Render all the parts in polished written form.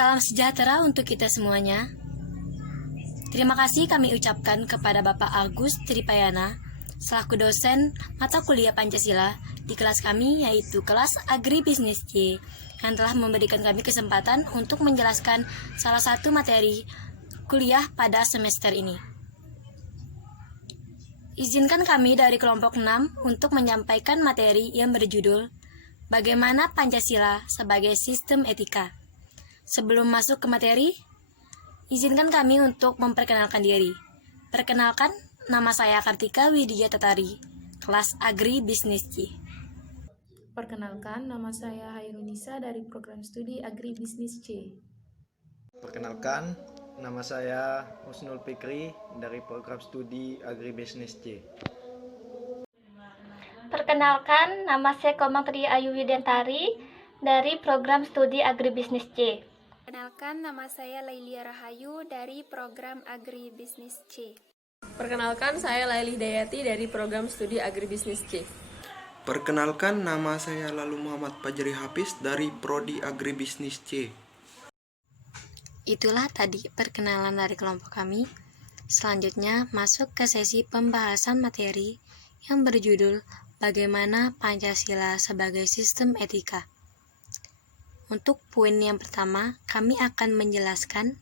Salam sejahtera untuk kita semuanya. Terima kasih kami ucapkan kepada Bapak Agus Tripayana selaku dosen mata kuliah Pancasila di kelas kami, yaitu kelas Agribisnis C, yang telah memberikan kami kesempatan untuk menjelaskan salah satu materi kuliah pada semester ini. Izinkan kami dari kelompok 6 untuk menyampaikan materi yang berjudul Bagaimana Pancasila sebagai Sistem Etika. Sebelum masuk ke materi, izinkan kami untuk memperkenalkan diri. Perkenalkan, nama saya Kartika Widya Tatari, kelas Agribisnis C. Perkenalkan, nama saya Hairunisa dari program studi Agribisnis C. Perkenalkan, nama saya Husnul Fikri dari program studi Agribisnis C. Perkenalkan, nama saya Komang Tri Ayu Widiantari dari program studi Agribisnis C. Perkenalkan, nama saya Lailia Rahayu dari program Agribisnis C. Perkenalkan, saya Laili Dayati dari program studi Agribisnis C. Perkenalkan, nama saya Lalu Muhammad Fajri Hafiz dari prodi Agribisnis C. Itulah tadi perkenalan dari kelompok kami. Selanjutnya masuk ke sesi pembahasan materi yang berjudul Bagaimana Pancasila sebagai Sistem Etika. Untuk poin yang pertama, kami akan menjelaskan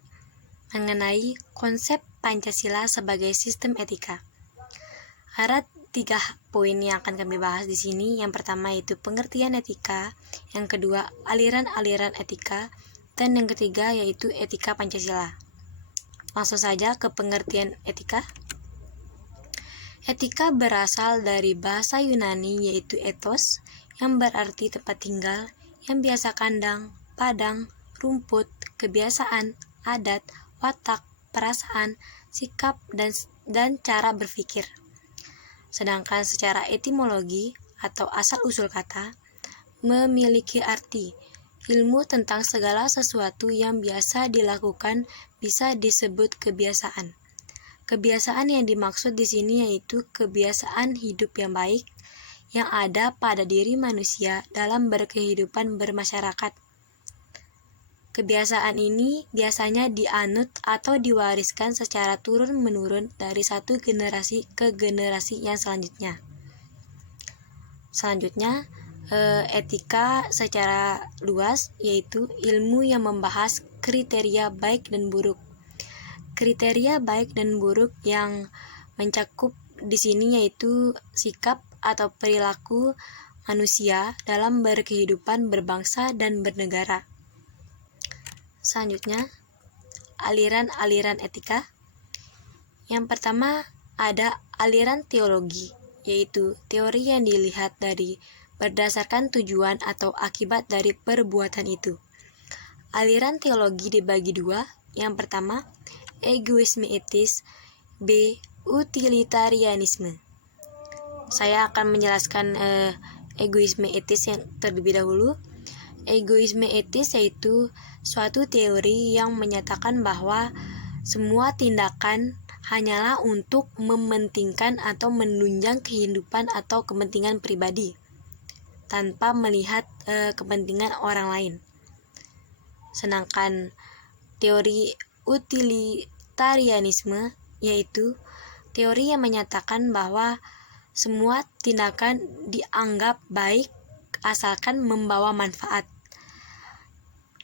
mengenai konsep Pancasila sebagai sistem etika. Ada 3 poin yang akan kami bahas di sini. Yang pertama yaitu pengertian etika, yang kedua aliran-aliran etika, dan yang ketiga yaitu etika Pancasila. Langsung saja ke pengertian etika. Etika berasal dari bahasa Yunani yaitu ethos, yang berarti tempat tinggal, yang biasa kandang, padang, rumput, kebiasaan, adat, watak, perasaan, sikap, dan cara berpikir. Sedangkan secara etimologi atau asal-usul kata, memiliki arti ilmu tentang segala sesuatu yang biasa dilakukan bisa disebut kebiasaan. Kebiasaan yang dimaksud di sini yaitu kebiasaan hidup yang baik yang ada pada diri manusia dalam berkehidupan bermasyarakat. Kebiasaan ini biasanya dianut atau diwariskan secara turun-menurun dari satu generasi ke generasi yang selanjutnya. Selanjutnya, etika secara luas yaitu ilmu yang membahas kriteria baik dan buruk. Kriteria baik dan buruk yang mencakup di sini yaitu sikap atau perilaku manusia dalam berkehidupan berbangsa dan bernegara. Selanjutnya, aliran-aliran etika. Yang pertama ada aliran teologi, yaitu teori yang dilihat dari berdasarkan tujuan atau akibat dari perbuatan itu. Aliran teologi dibagi 2. Yang pertama, egoisme etis, B. Utilitarianisme. Saya akan menjelaskan egoisme etis yang terlebih dahulu. Egoisme etis yaitu suatu teori yang menyatakan bahwa semua tindakan hanyalah untuk mementingkan atau menunjang kehidupan atau kepentingan pribadi tanpa melihat kepentingan orang lain. Sedangkan teori utilitarianisme yaitu teori yang menyatakan bahwa semua tindakan dianggap baik asalkan membawa manfaat.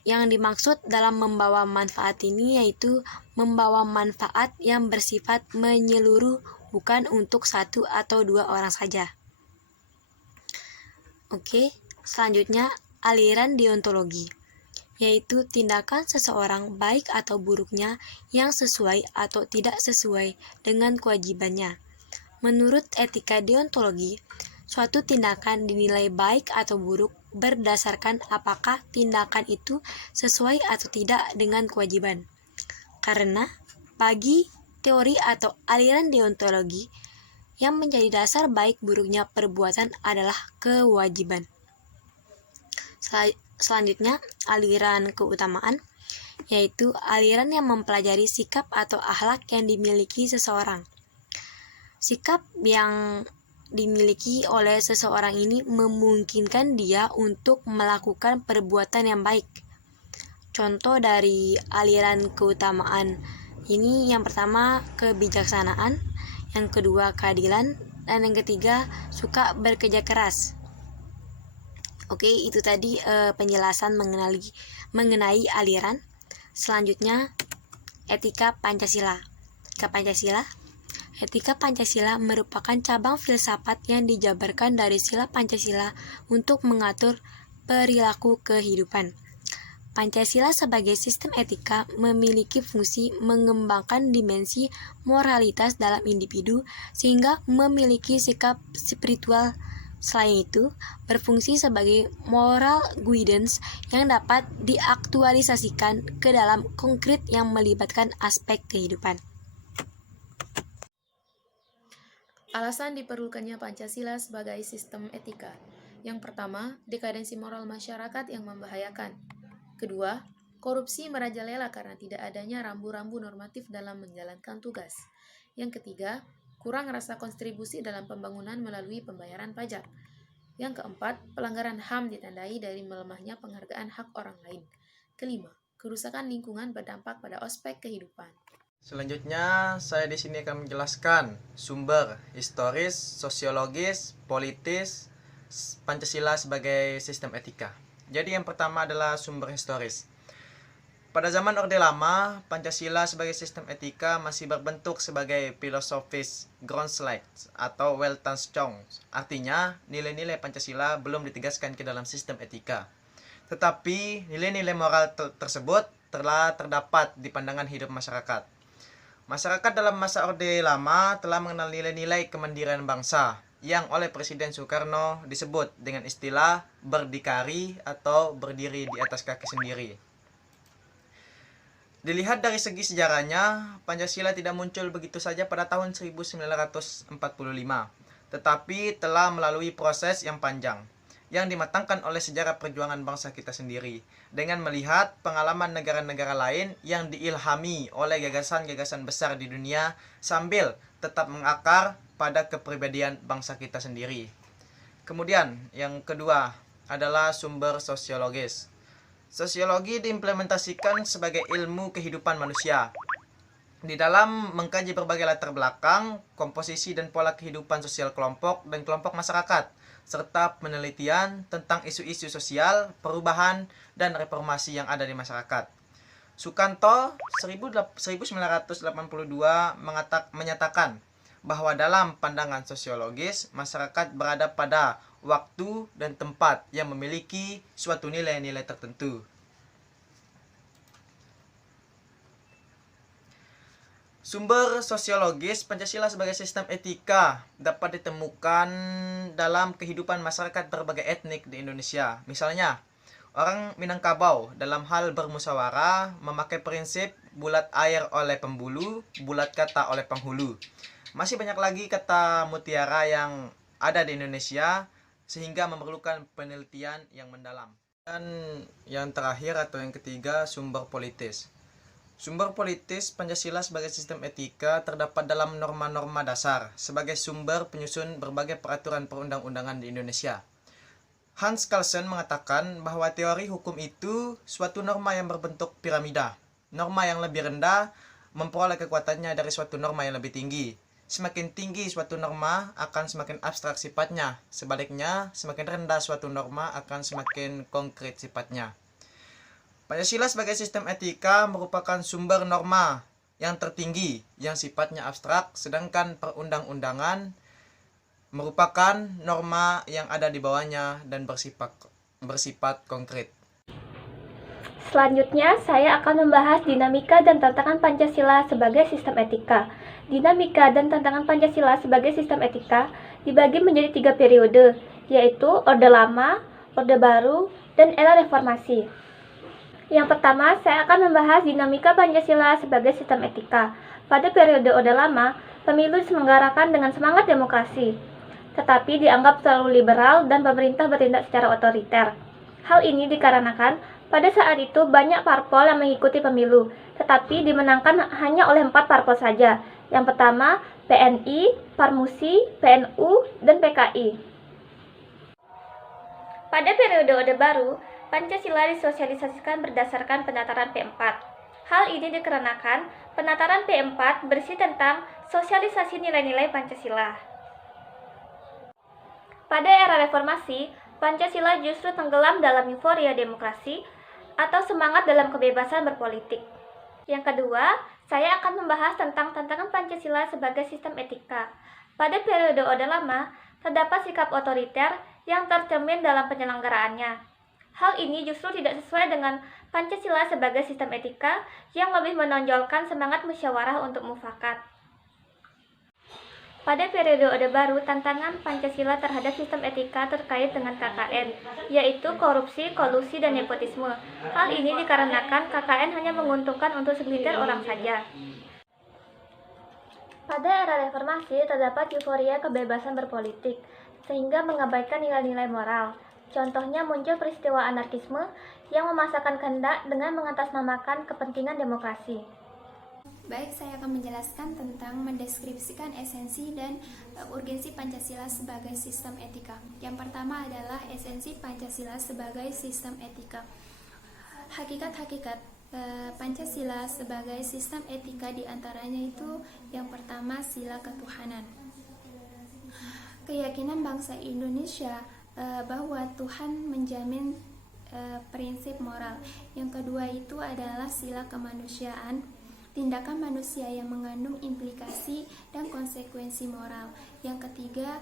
Yang dimaksud dalam membawa manfaat ini yaitu membawa manfaat yang bersifat menyeluruh, bukan untuk 1 atau 2 orang saja. Oke, selanjutnya aliran deontologi, yaitu tindakan seseorang baik atau buruknya yang sesuai atau tidak sesuai dengan kewajibannya. Menurut etika deontologi, suatu tindakan dinilai baik atau buruk berdasarkan apakah tindakan itu sesuai atau tidak dengan kewajiban. Karena bagi teori atau aliran deontologi, yang menjadi dasar baik buruknya perbuatan adalah kewajiban. Selanjutnya, aliran keutamaan, yaitu aliran yang mempelajari sikap atau akhlak yang dimiliki seseorang. Sikap yang dimiliki oleh seseorang ini memungkinkan dia untuk melakukan perbuatan yang baik. contoh dari aliran keutamaan ini, yang pertama kebijaksanaan, yang kedua keadilan, dan yang ketiga suka bekerja keras. Oke, itu tadi penjelasan mengenai aliran. Selanjutnya etika Pancasila. Etika Pancasila merupakan cabang filsafat yang dijabarkan dari sila Pancasila untuk mengatur perilaku kehidupan. Pancasila sebagai sistem etika memiliki fungsi mengembangkan dimensi moralitas dalam individu sehingga memiliki sikap spiritual. Selain itu, berfungsi sebagai moral guidance yang dapat diaktualisasikan ke dalam konkret yang melibatkan aspek kehidupan. Alasan diperlukannya Pancasila sebagai sistem etika. Yang pertama, dekadensi moral masyarakat yang membahayakan. Kedua, korupsi merajalela karena tidak adanya rambu-rambu normatif dalam menjalankan tugas. Yang ketiga, kurang rasa kontribusi dalam pembangunan melalui pembayaran pajak. Yang keempat, pelanggaran HAM ditandai dari melemahnya penghargaan hak orang lain. Kelima, kerusakan lingkungan berdampak pada aspek kehidupan. Selanjutnya, saya di sini akan menjelaskan sumber historis, sosiologis, politis Pancasila sebagai sistem etika. Jadi yang pertama adalah sumber historis. Pada zaman Orde Lama, Pancasila sebagai sistem etika masih berbentuk sebagai filosofis Grundslike atau Weltanschauung. Artinya, nilai-nilai Pancasila belum ditegaskan ke dalam sistem etika. Tetapi, nilai-nilai moral tersebut telah terdapat di pandangan hidup masyarakat. Masyarakat dalam masa Orde Lama telah mengenal nilai-nilai kemandirian bangsa yang oleh Presiden Soekarno disebut dengan istilah berdikari atau berdiri di atas kaki sendiri. Dilihat dari segi sejarahnya, Pancasila tidak muncul begitu saja pada tahun 1945, tetapi telah melalui proses yang panjang, yang dimatangkan oleh sejarah perjuangan bangsa kita sendiri, dengan melihat pengalaman negara-negara lain yang diilhami oleh gagasan-gagasan besar di dunia, sambil tetap mengakar pada kepribadian bangsa kita sendiri. Kemudian, yang kedua adalah sumber sosiologis. Sosiologi diimplementasikan sebagai ilmu kehidupan manusia. Di dalam mengkaji berbagai latar belakang, komposisi dan pola kehidupan sosial kelompok dan kelompok masyarakat, serta penelitian tentang isu-isu sosial, perubahan, dan reformasi yang ada di masyarakat. Sukanto 1982 menyatakan bahwa dalam pandangan sosiologis, masyarakat berada pada waktu dan tempat yang memiliki suatu nilai-nilai tertentu. Sumber sosiologis Pancasila sebagai sistem etika dapat ditemukan dalam kehidupan masyarakat berbagai etnik di Indonesia. Misalnya, orang Minangkabau dalam hal bermusyawarah memakai prinsip bulat air oleh pembulu, bulat kata oleh penghulu. Masih banyak lagi kata mutiara yang ada di Indonesia sehingga memerlukan penelitian yang mendalam. Dan yang terakhir atau yang ketiga, sumber politis. Sumber politis Pancasila sebagai sistem etika terdapat dalam norma-norma dasar sebagai sumber penyusun berbagai peraturan perundang-undangan di Indonesia. Hans Kelsen mengatakan bahwa teori hukum itu suatu norma yang berbentuk piramida. Norma yang lebih rendah memperoleh kekuatannya dari suatu norma yang lebih tinggi. Semakin tinggi suatu norma akan semakin abstrak sifatnya. Sebaliknya, semakin rendah suatu norma akan semakin konkret sifatnya. Pancasila sebagai sistem etika merupakan sumber norma yang tertinggi yang sifatnya abstrak, sedangkan perundang-undangan merupakan norma yang ada di bawahnya dan bersifat konkret. Selanjutnya, saya akan membahas dinamika dan tantangan Pancasila sebagai sistem etika. Dinamika dan tantangan Pancasila sebagai sistem etika dibagi menjadi 3 periode, yaitu Orde Lama, Orde Baru, dan Era Reformasi. Yang pertama, saya akan membahas dinamika Pancasila sebagai sistem etika. Pada periode Orde Lama, pemilu diselenggarakan dengan semangat demokrasi, tetapi dianggap terlalu liberal dan pemerintah bertindak secara otoriter. Hal ini dikarenakan pada saat itu banyak parpol yang mengikuti pemilu, tetapi dimenangkan hanya oleh 4 parpol saja. Yang pertama, PNI, Parmusi, PNU, dan PKI. Pada periode Orde Baru, Pancasila disosialisasikan berdasarkan penataran P4. Hal ini dikarenakan penataran P4 berisi tentang sosialisasi nilai-nilai Pancasila. Pada era reformasi, Pancasila justru tenggelam dalam euforia demokrasi atau semangat dalam kebebasan berpolitik. Yang kedua, saya akan membahas tentang tantangan Pancasila sebagai sistem etika. Pada periode Orde Lama, terdapat sikap otoriter yang tercermin dalam penyelenggaraannya. Hal ini justru tidak sesuai dengan Pancasila sebagai sistem etika yang lebih menonjolkan semangat musyawarah untuk mufakat. Pada periode Orde Baru, tantangan Pancasila terhadap sistem etika terkait dengan KKN, yaitu korupsi, kolusi, dan nepotisme. Hal ini dikarenakan KKN hanya menguntungkan untuk segelintir orang saja. Pada era reformasi, terdapat euforia kebebasan berpolitik, sehingga mengabaikan nilai-nilai moral. Contohnya muncul peristiwa anarkisme yang memaksakan kehendak dengan mengatasnamakan kepentingan demokrasi. Baik, saya akan menjelaskan tentang mendeskripsikan esensi dan urgensi Pancasila sebagai sistem etika. Yang pertama adalah esensi Pancasila sebagai sistem etika. Hakikat-hakikat Pancasila sebagai sistem etika diantaranya itu yang pertama sila ketuhanan. Keyakinan bangsa Indonesia bahwa Tuhan menjamin prinsip moral. Yang kedua itu adalah sila kemanusiaan, tindakan manusia yang mengandung implikasi dan konsekuensi moral. Yang ketiga,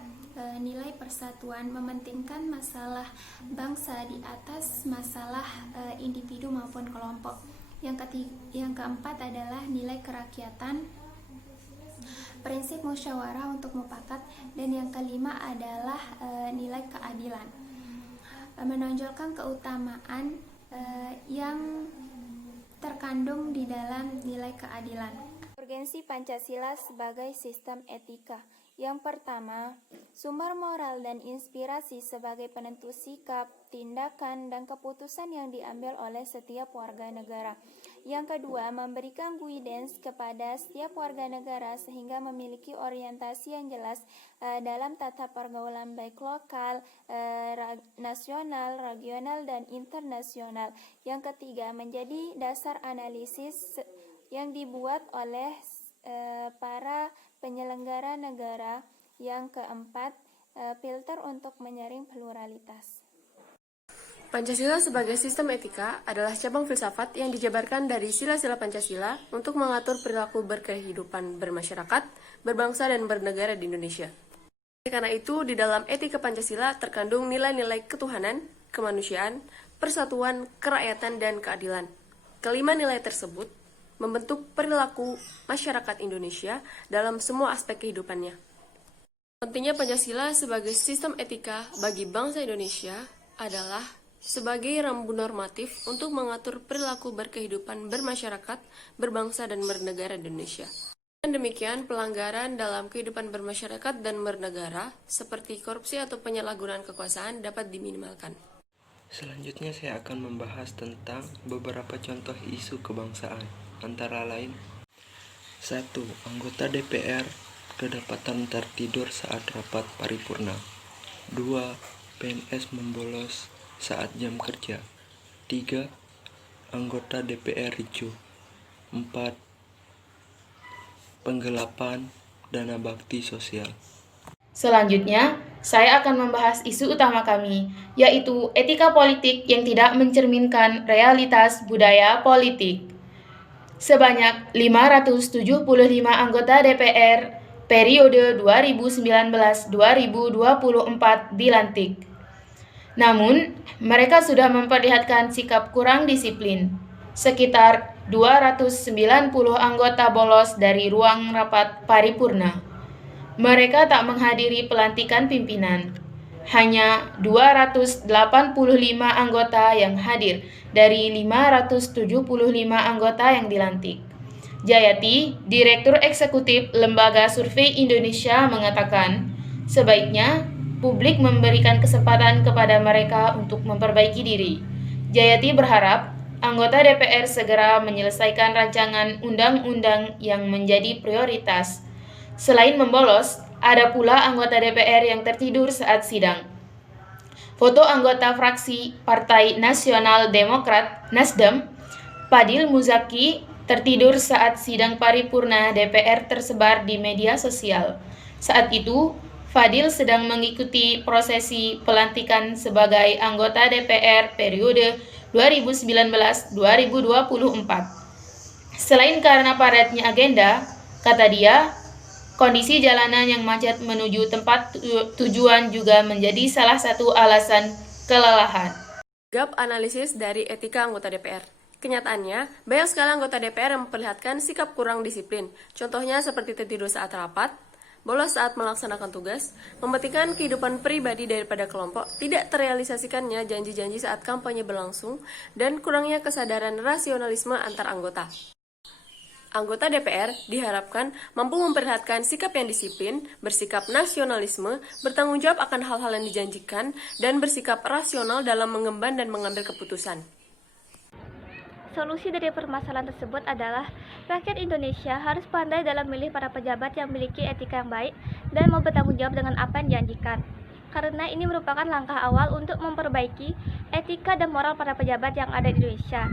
nilai persatuan, mementingkan masalah bangsa di atas masalah individu maupun kelompok. Yang keempat adalah nilai kerakyatan, prinsip musyawarah untuk mufakat, dan yang kelima adalah nilai keadilan. Menonjolkan keutamaan yang terkandung di dalam nilai keadilan. Urgensi Pancasila sebagai sistem etika. Yang pertama, sumber moral dan inspirasi sebagai penentu sikap, tindakan, dan keputusan yang diambil oleh setiap warga negara. Yang kedua, memberikan guidance kepada setiap warga negara sehingga memiliki orientasi yang jelas dalam tata pergaulan baik lokal, nasional, regional, dan internasional. Yang ketiga, menjadi dasar analisis yang dibuat oleh para penyelenggara negara. Yang keempat, filter untuk menyaring pluralitas. Pancasila sebagai sistem etika adalah cabang filsafat yang dijabarkan dari sila-sila Pancasila untuk mengatur perilaku berkehidupan bermasyarakat, berbangsa, dan bernegara di Indonesia. Karena itu, di dalam etika Pancasila terkandung nilai-nilai ketuhanan, kemanusiaan, persatuan, kerakyatan, dan keadilan. Kelima nilai tersebut membentuk perilaku masyarakat Indonesia dalam semua aspek kehidupannya. Pentingnya Pancasila sebagai sistem etika bagi bangsa Indonesia adalah sebagai rambu normatif untuk mengatur perilaku berkehidupan bermasyarakat, berbangsa, dan bernegara di Indonesia. Dan demikian, pelanggaran dalam kehidupan bermasyarakat dan bernegara, seperti korupsi atau penyalahgunaan kekuasaan, dapat diminimalkan. Selanjutnya saya akan membahas tentang beberapa contoh isu kebangsaan, antara lain 1. Anggota DPR kedapatan tertidur saat rapat paripurna. 2. PNS membolos saat jam kerja. 3. Anggota DPR ricuh. 4. Penggelapan dana bakti sosial. Selanjutnya, saya akan membahas isu utama kami, yaitu etika politik yang tidak mencerminkan realitas budaya politik. Sebanyak 575 anggota DPR periode 2019-2024 dilantik. Namun, mereka sudah memperlihatkan sikap kurang disiplin. Sekitar 290 anggota bolos dari ruang rapat paripurna. Mereka tak menghadiri pelantikan pimpinan. Hanya 285 anggota yang hadir dari 575 anggota yang dilantik. Jayati, Direktur Eksekutif Lembaga Survei Indonesia, mengatakan, sebaiknya publik memberikan kesempatan kepada mereka untuk memperbaiki diri. Jayati berharap anggota DPR segera menyelesaikan rancangan undang-undang yang menjadi prioritas. Selain membolos, ada pula anggota DPR yang tertidur saat sidang. Foto anggota fraksi Partai Nasional Demokrat (Nasdem), Fadil Muzaki, tertidur saat sidang paripurna DPR tersebar di media sosial. Saat itu, Fadil sedang mengikuti prosesi pelantikan sebagai anggota DPR periode 2019-2024. Selain karena padatnya agenda, kata dia, kondisi jalanan yang macet menuju tempat tujuan juga menjadi salah satu alasan kelelahan. Gap analisis dari etika anggota DPR. Kenyataannya, banyak sekali anggota DPR yang memperlihatkan sikap kurang disiplin. Contohnya seperti tertidur saat rapat, bolos saat melaksanakan tugas, mementingkan kehidupan pribadi daripada kelompok, tidak terrealisasikannya janji-janji saat kampanye berlangsung, dan kurangnya kesadaran rasionalisme antar anggota. Anggota DPR diharapkan mampu memperlihatkan sikap yang disiplin, bersikap nasionalisme, bertanggung jawab akan hal-hal yang dijanjikan, dan bersikap rasional dalam mengemban dan mengambil keputusan. Solusi dari permasalahan tersebut adalah rakyat Indonesia harus pandai dalam memilih para pejabat yang memiliki etika yang baik dan mau bertanggung jawab dengan apa yang dijanjikan. Karena ini merupakan langkah awal untuk memperbaiki etika dan moral para pejabat yang ada di Indonesia.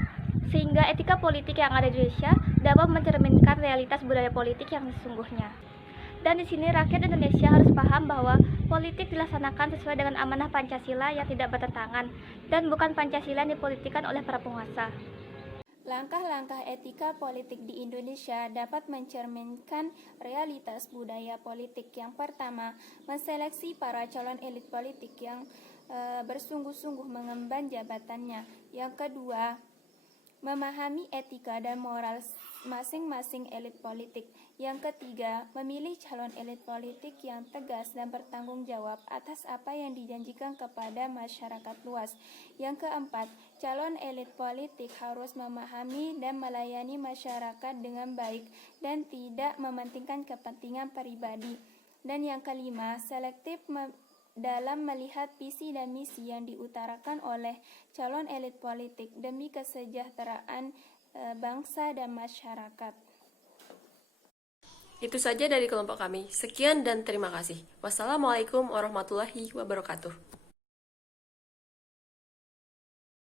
Sehingga etika politik yang ada di Indonesia dapat mencerminkan realitas budaya politik yang sesungguhnya. Dan di sini rakyat Indonesia harus paham bahwa politik dilaksanakan sesuai dengan amanah Pancasila yang tidak bertentangan dan bukan Pancasila yang dipolitikkan oleh para penguasa. Langkah-langkah etika politik di Indonesia dapat mencerminkan realitas budaya politik. Yang pertama, menseleksi para calon elit politik yang bersungguh-sungguh mengemban jabatannya. Yang kedua, memahami etika dan moral masing-masing elit politik. Yang ketiga, memilih calon elit politik yang tegas dan bertanggung jawab atas apa yang dijanjikan kepada masyarakat luas. Yang keempat, calon elit politik harus memahami dan melayani masyarakat dengan baik dan tidak mementingkan kepentingan pribadi. Dan yang kelima, selektif dalam melihat visi dan misi yang diutarakan oleh calon elit politik demi kesejahteraan bangsa dan masyarakat. Itu saja dari kelompok kami. Sekian dan terima kasih. Wassalamualaikum warahmatullahi wabarakatuh.